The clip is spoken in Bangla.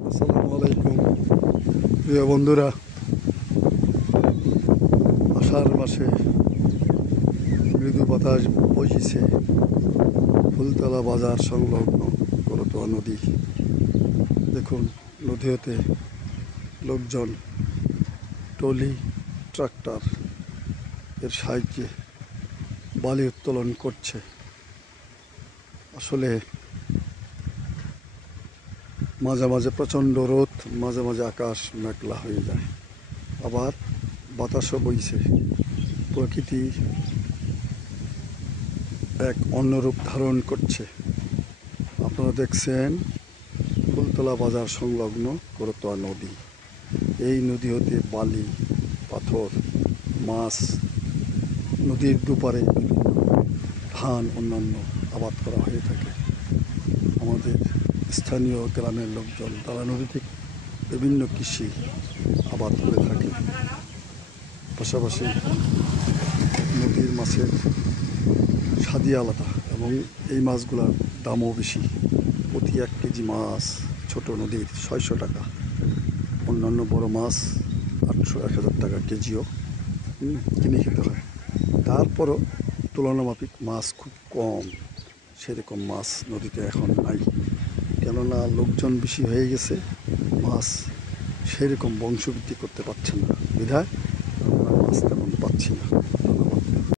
আসসালামু আলাইকুম প্রিয় বন্ধুরা। আষাঢ় মাসে মৃদু বাতাস বইছে ফুলতলা বাজার সংলগ্ন করতোয়া নদী। দেখুন, নদী হতে লোকজন ট্রলি ট্রাক্টর এর সাহায্যে বালি উত্তোলন করছে। আসলে মাঝে মাঝে প্রচণ্ড রোদ, মাঝে মাঝে আকাশ মেঘলা হয়ে যায়, আবার বাতাসও বইছে। প্রকৃতি এক অন্যরূপ ধারণ করছে। আপনারা দেখছেন ফুলতলা বাজার সংলগ্ন করতোয়া নদী। এই নদী হতে বালি, পাথর, মাছ, নদীর দুপারে বিভিন্ন ধান অন্যান্য আবাদ করা হয়ে থাকে। আমাদের স্থানীয় গ্রামের লোকজন তারা নদী থেকে বিভিন্ন কৃষি আবাদ করে থাকে। পাশাপাশি নদীর মাছের স্বাদই আলাদা এবং এই মাছগুলোর দামও বেশি। প্রতি 1 কেজি মাছ ছোট নদীর 600 টাকা, অন্যান্য বড় মাছ 800-1000 টাকা কেজিও কিনে খেতে হয়। তারপরও তুলনামাফিক মাছ খুব কম, সেরকম মাছ নদীতে এখন নাই। কেননা লোকজন বেশি হয়ে গেছে, মাছ সেরকম বংশবৃদ্ধি করতে পারছে না, বিধায় আমরা মাছ তেমন পাচ্ছি না।